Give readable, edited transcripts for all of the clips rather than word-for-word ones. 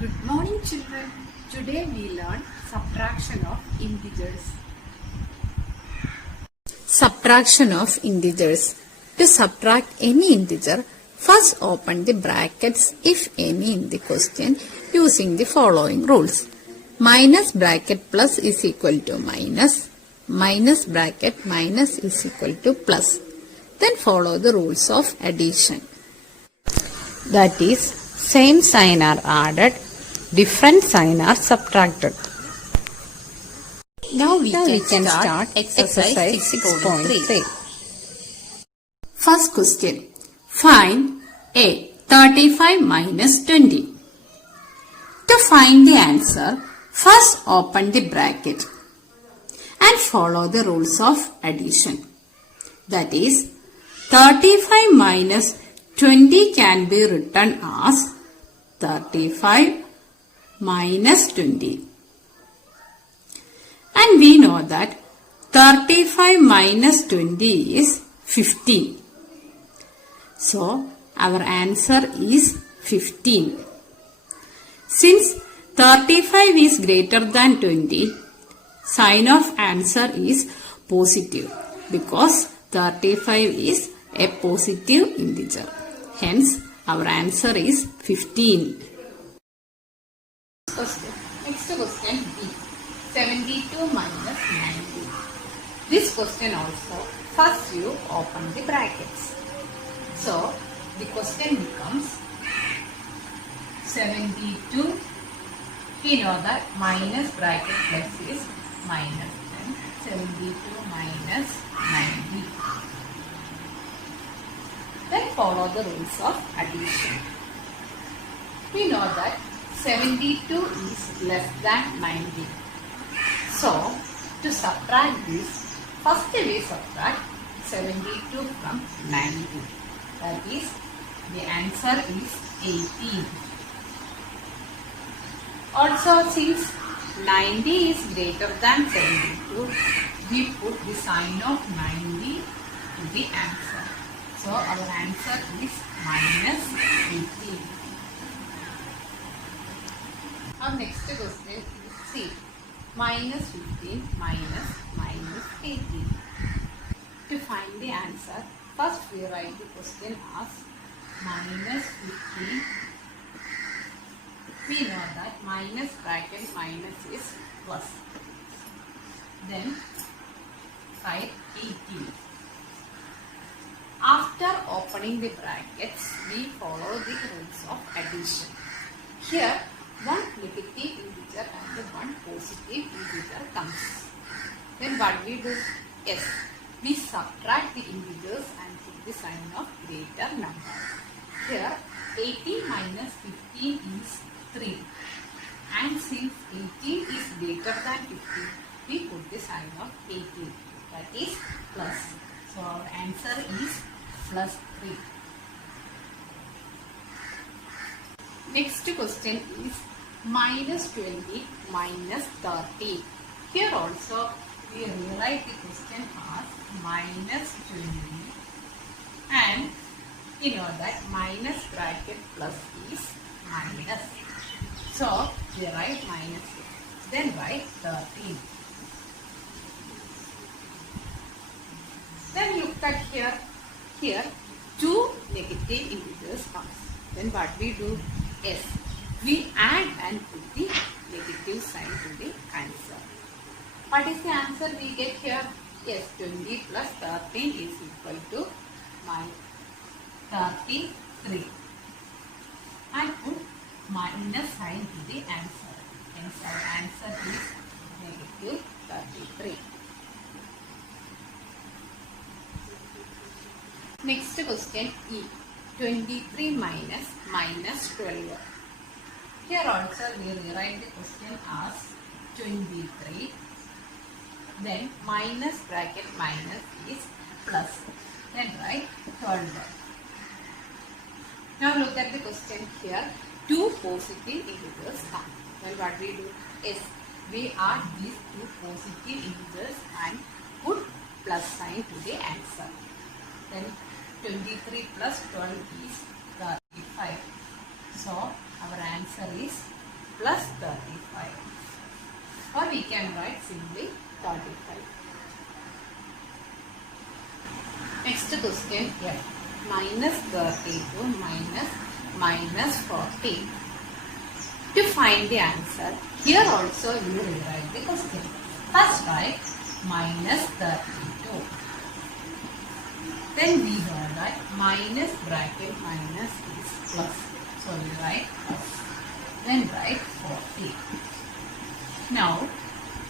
Good morning, children. Today we learn subtraction of integers. Subtraction of integers. To subtract any integer, first open the brackets if any in the question using the following rules. Minus bracket plus is equal to minus. Minus bracket minus is equal to plus. Then follow the rules of addition. That is, same sign are added, different sign are subtracted. Now we can can start exercise 6.3. First question. Find A. 35 minus 20. To find the answer, first open the bracket and follow the rules of addition. That is, 35 minus 20 can be written as 35 minus 20. And we know that 35 minus 20 is 15. So, our answer is 15. Since 35 is greater than 20, sign of answer is positive because 35 is a positive integer. Hence, our answer is 15. Next question B. 72 minus 90. This question also, first you open the brackets. So, the question becomes 72. We know that minus bracket plus is minus. Then 72 minus 90. Then follow the rules of addition. We know that 72 is less than 90. So, to subtract this, first we subtract 72 from 90. That is, the answer is 18. Also, since 90 is greater than 72, we put the sign of 90 to the answer. So, our answer is minus 18. Our next question is C. Minus 15 minus 18. To find the answer, first we write the question as minus 15. We know that minus bracket minus is plus. Then write 18. After opening the brackets, we follow the rules of addition. Here, one negative integer and one positive integer comes. Then what we do? Yes, we subtract the integers and put the sign of greater number. Here, 18 minus 15 is 3. And since 18 is greater than 15, we put the sign of 18. That is plus. So our answer is plus 3. Next question is minus 20 minus 30. Here also we rewrite the question as minus 20 and you know that minus bracket plus is minus. So we write minus, then write 13. Then look at here two negative integers comes. Then what we do is we add and put the negative sign to the answer. What is the answer we get here? Yes, 20 plus 13 is equal to 33. And put minus sign to the answer. Hence our answer is negative 33. Next question E. 23 minus 12. Here also we rewrite the question as 23. Then minus bracket minus is plus. Then write 12. Now look at the question here. Two positive integers come. Well, what we do is we add these two positive integers and put plus sign to the answer. Then 23 plus 12 is 35. So our answer is simply 35. Next question here. Minus 32 minus 40. To find the answer, here also you rewrite the question. First write minus 32. Then we will write minus bracket minus is plus. So we write plus. Then write 40. Now,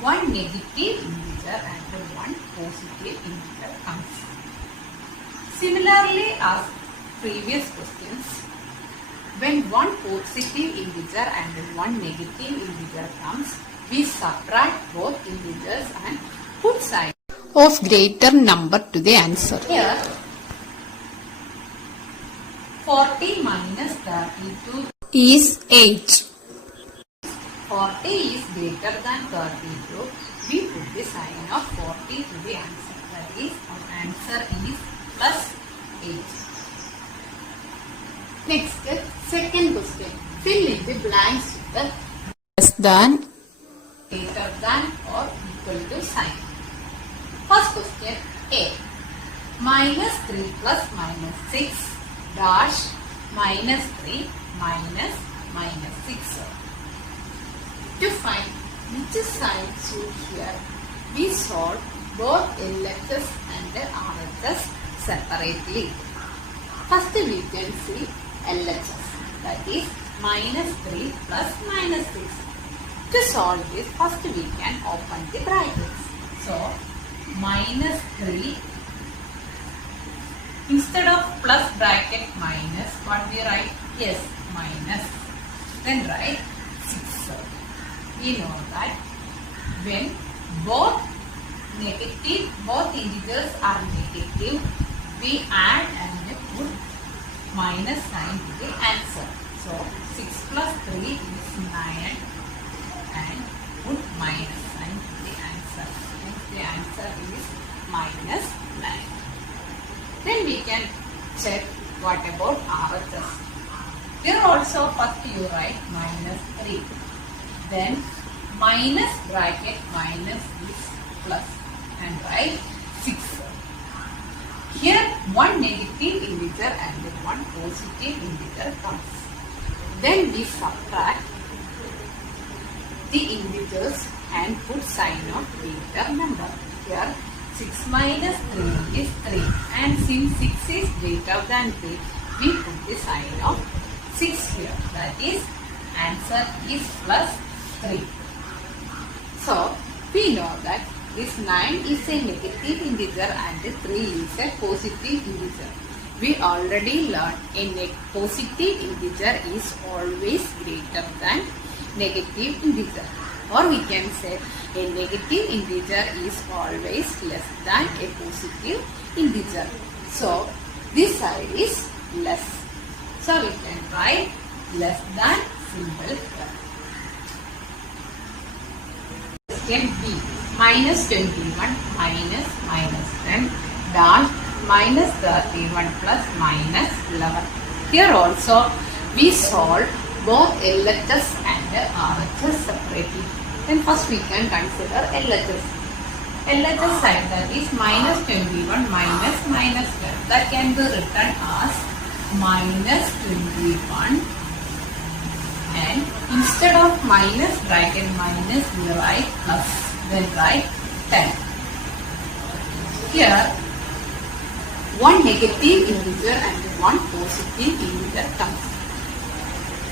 one negative integer and one positive integer comes. Similarly as previous questions, when one positive integer and one negative integer comes, we subtract both integers and put sign of greater number to the answer. here. 40 minus 32. Is 8. 40 is greater than 32. We put the sign of 40 to the answer. That is, our answer is plus 8. Next, second question. Fill in the blanks with the Less than greater than or equal to sign. First question A. Minus 3 plus minus 6 dash minus 3 minus 6. To find which sign suit here, we solve both LHS and RHS separately. First we can see LHS, that is minus 3 plus minus 6. To solve this, first we can open the brackets. So, minus 3, instead of plus bracket minus, what we write? Yes, minus. Then write 6. We know that when both integers are negative, we add and put minus sign to the answer. So 6 plus 3 is 9 and put minus sign to the answer. Hence the answer is minus 9. Then we can check what about RHS. Here also first you write minus 3. Then minus bracket minus is plus and write 6. Here one negative integer and one positive integer comes. Then we subtract the integers and put sign of greater number. Here 6 minus 3 is 3, and since 6 is greater than 3, we put the sign of 6 here. That is, answer is plus 3. So, we know that this 9 is a negative integer and 3 is a positive integer. We already learned a positive integer is always greater than negative integer. Or we can say a negative integer is always less than a positive integer. So, this side is less. So, we can write less than symbol here. Question B. Minus 21 minus 10 dash minus 31 plus minus 11. Here also we solve both LHS and RHS separately. Then first we can consider LHS. LHS side, that is minus 21 minus 10. That can be written as minus 21, and instead of minus bracket minus we write plus, then write 10. Here one negative integer and one positive integer comes.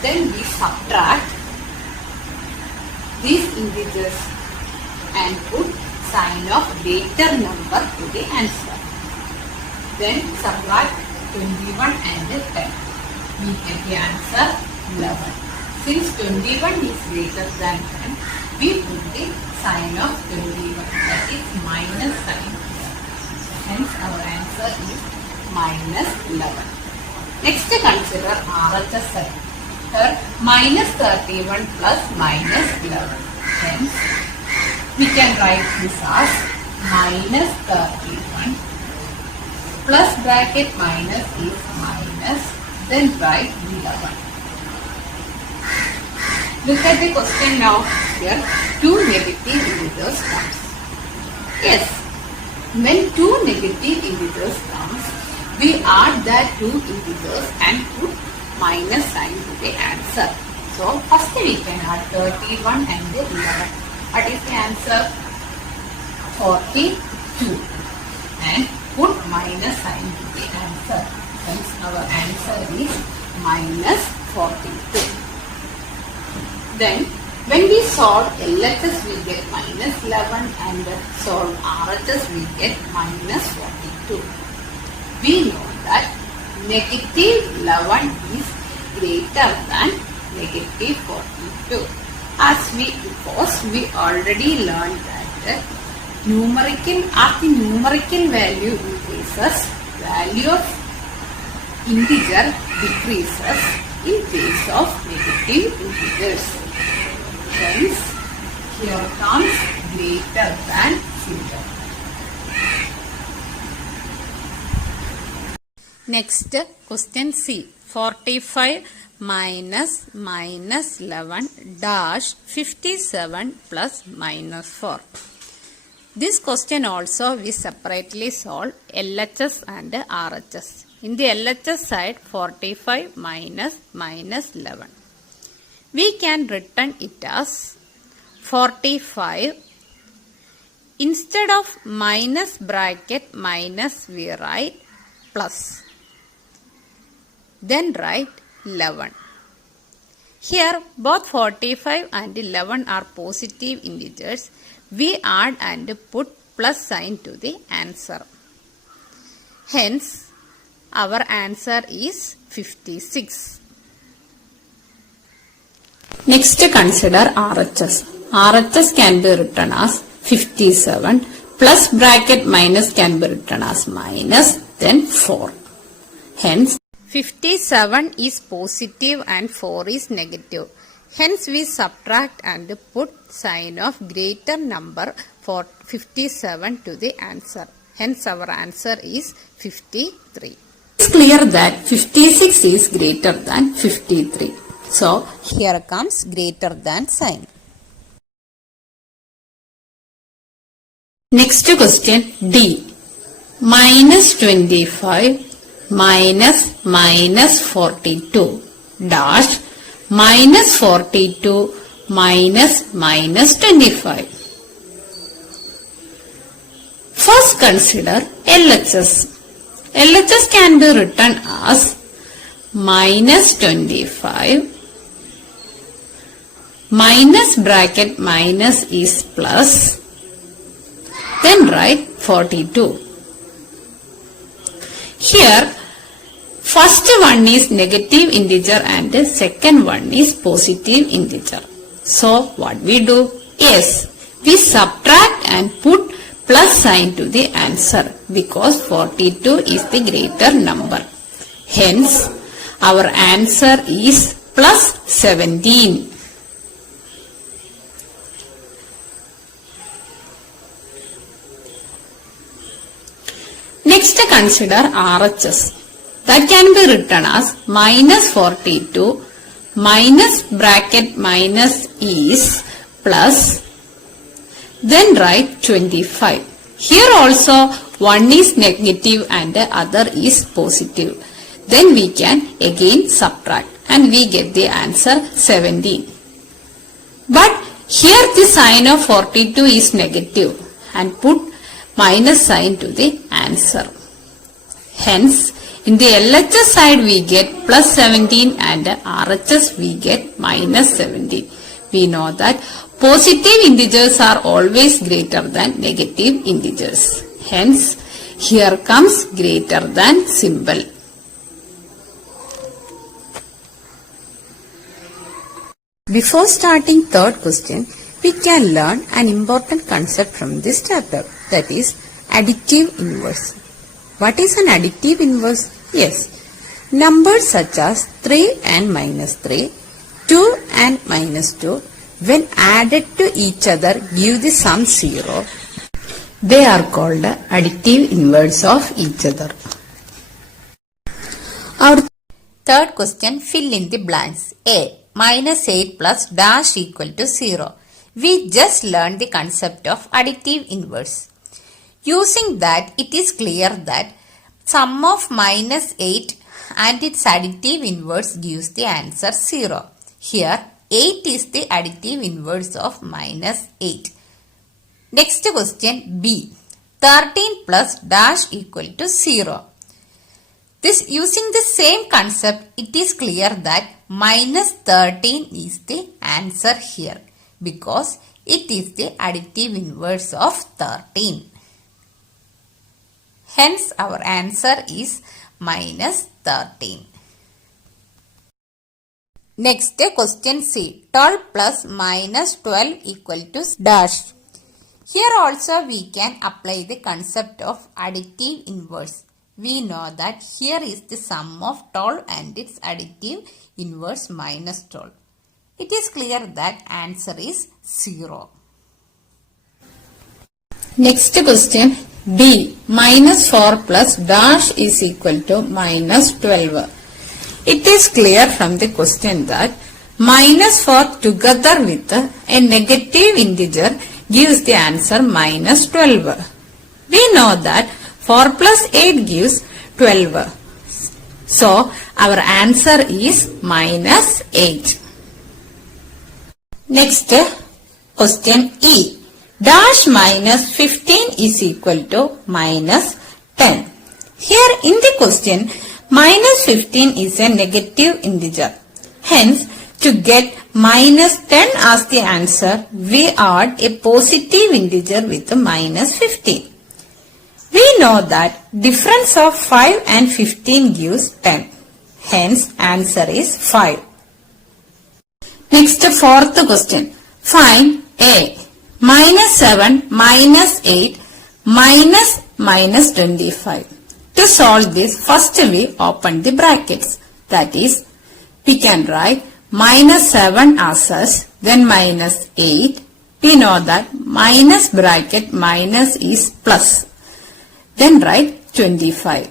Then we subtract these integers and put sign of greater number to the answer. Then subtract 21 and 10. We get the answer 11. Since 21 is greater than 10, we put the sign of 21, that is minus sign here. Hence our answer is minus 11. Next consider RHS side. Here minus 31 plus minus 11. Hence we can write this as minus 31 plus bracket minus is minus, then write 11. Look at the question now. Here, two negative integers comes. Yes, when two negative integers comes, we add that two integers and put minus sign to the answer. So, first we can add 31 and 11. What is the answer? 42. And put minus sign to the answer. Hence, our answer is minus 42. Then, when we solve LHS, we get minus 11 and solve RHS, we get minus 42. We know that negative 11 is greater than negative 42. Because we already learned that as the numerical value increases, value of integer decreases in case of negative integers. Hence, here comes greater than symbol. Next, question C. 45 minus 11 dash 57 plus minus 4. This question also we separately solve LHS and RHS. In the LHS side, 45 minus 11. We can return it as 45. Instead of minus bracket minus, we write plus. Then write 11. Here both 45 and 11 are positive integers. We add and put plus sign to the answer. Hence, our answer is 56. Next, consider RHS. RHS can be written as 57 plus bracket minus can be written as minus, then 4. Hence, 57 is positive and 4 is negative. Hence, we subtract and put sign of greater number for 57 to the answer. Hence, our answer is 53. It's clear that 56 is greater than 53. So, here comes greater than sign. Next question D. Minus 25 minus 42 dash minus 42 minus 25. First consider LHS. LHS can be written as minus 25 minus bracket minus is plus, then write 42. Here, first one is negative integer and the second one is positive integer. So, what we do? Yes, we subtract and put plus sign to the answer because 42 is the greater number. Hence, our answer is plus 17. Next, consider RHS. That can be written as minus 42 minus bracket minus is plus, then write 25. Here also one is negative and the other is positive. Then we can again subtract and we get the answer 17. But here the sign of 42 is negative and put minus sign to the answer. Hence, in the LHS side we get plus 17 and RHS we get minus 17. We know that positive integers are always greater than negative integers. Hence, here comes greater than symbol. Before starting third question, we can learn an important concept from this chapter, that is additive inverse. What is an additive inverse? Yes, numbers such as 3 and minus 3, 2 and minus 2, when added to each other give the sum 0. They are called additive inverse of each other. Our third question, fill in the blanks. A. minus 8 plus dash equal to 0. We just learned the concept of additive inverse. Using that, it is clear that sum of minus 8 and its additive inverse gives the answer 0. Here, 8 is the additive inverse of minus 8. Next question B. 13 plus dash equal to 0. This using the same concept, it is clear that minus 13 is the answer here because it is the additive inverse of 13. Hence, our answer is minus 13. Next question C. 12 plus minus 12 equal to dash. Here also we can apply the concept of additive inverse. We know that here is the sum of 12 and its additive inverse minus 12. It is clear that answer is 0. Next question B. Minus 4 plus dash is equal to minus 12. It is clear from the question that minus 4 together with a negative integer gives the answer minus 12. We know that 4 plus 8 gives 12. So, our answer is minus 8. Next, question E. Dash minus 15 is equal to minus 10. Here in the question, minus 15 is a negative integer. Hence, to get minus 10 as the answer, we add a positive integer with minus 15. We know that difference of 5 and 15 gives 10. Hence, answer is 5. Next, fourth question. Find A. Minus 7 minus 8 minus 25. To solve this, first we open the brackets. That is, we can write minus 7 as such, then minus 8. We know that minus bracket minus is plus. Then write 25.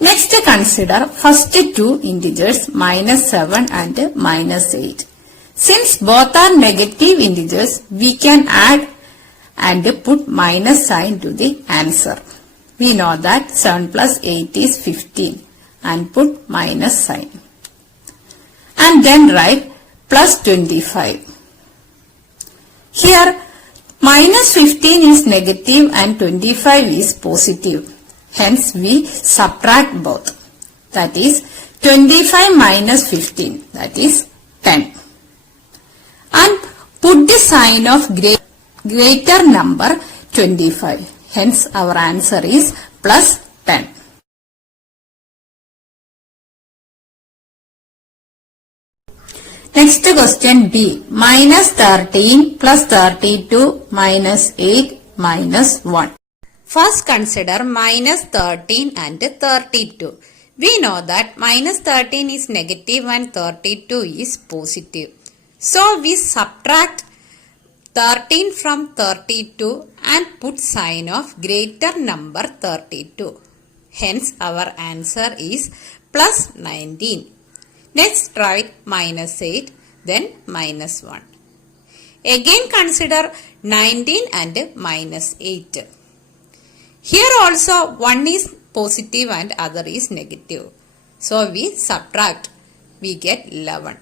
Next consider first two integers minus 7 and minus 8. Since both are negative integers, we can add and put minus sign to the answer. We know that 7 plus 8 is 15 and put minus sign. And then write plus 25. Here minus 15 is negative and 25 is positive. Hence we subtract both. That is 25 minus 15. That is 10. And put the sign of greater number 25. Hence our answer is plus 10. Next question B. Minus 13 plus 32 minus 8 minus 1. First consider minus 13 and 32. We know that minus 13 is negative and 32 is positive. So we subtract 13 from 32 and put sign of greater number 32. Hence our answer is plus 19. Next write minus 8, then minus 1. Again consider 19 and minus 8. Here also one is positive and other is negative. So we subtract, we get 11.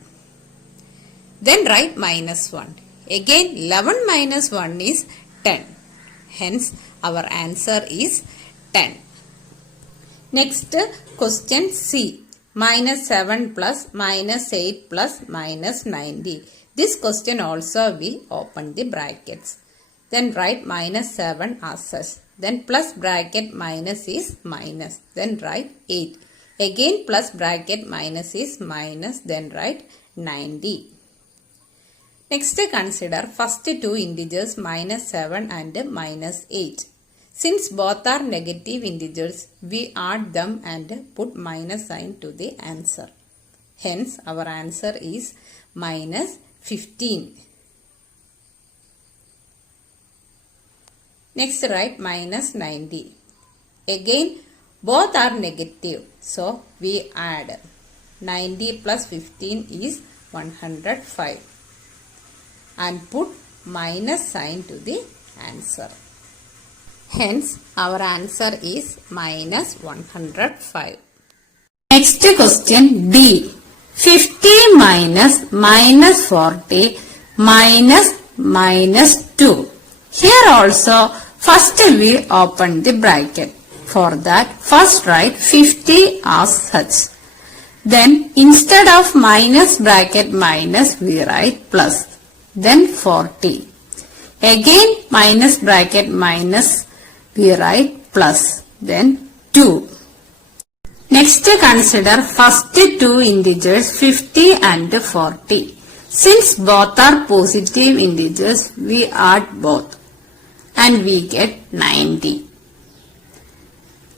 Then write minus 1. Again 11 minus 1 is 10. Hence our answer is 10. Next question C. Minus 7 plus minus 8 plus minus 90. This question also we open the brackets. Then write minus 7 as such. Then plus bracket minus is minus. Then write 8. Again plus bracket minus is minus. Then write 90. Next consider first two integers minus 7 and minus 8. Since both are negative integers, we add them and put minus sign to the answer. Hence, our answer is minus 15. Next, write minus 90. Again, both are negative, so we add. 90 plus 15 is 105. And put minus sign to the answer. Hence, our answer is minus 105. Next question D. 50 minus 40 minus 2. Here also, first we open the bracket. For that, first write 50 as such. Then instead of minus bracket minus, we write plus. Then 40. Again minus bracket minus, we write plus. Then 2. Next consider first two integers 50 and 40. Since both are positive integers, we add both and we get 90.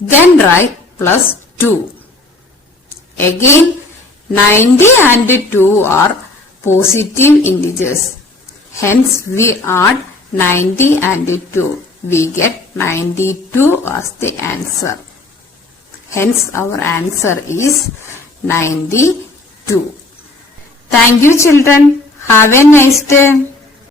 Then write plus 2. Again 90 and 2 are positive integers. Hence we add 90 and 2. We get 92 as the answer. Hence our answer is 92. Thank you children. Have a nice day.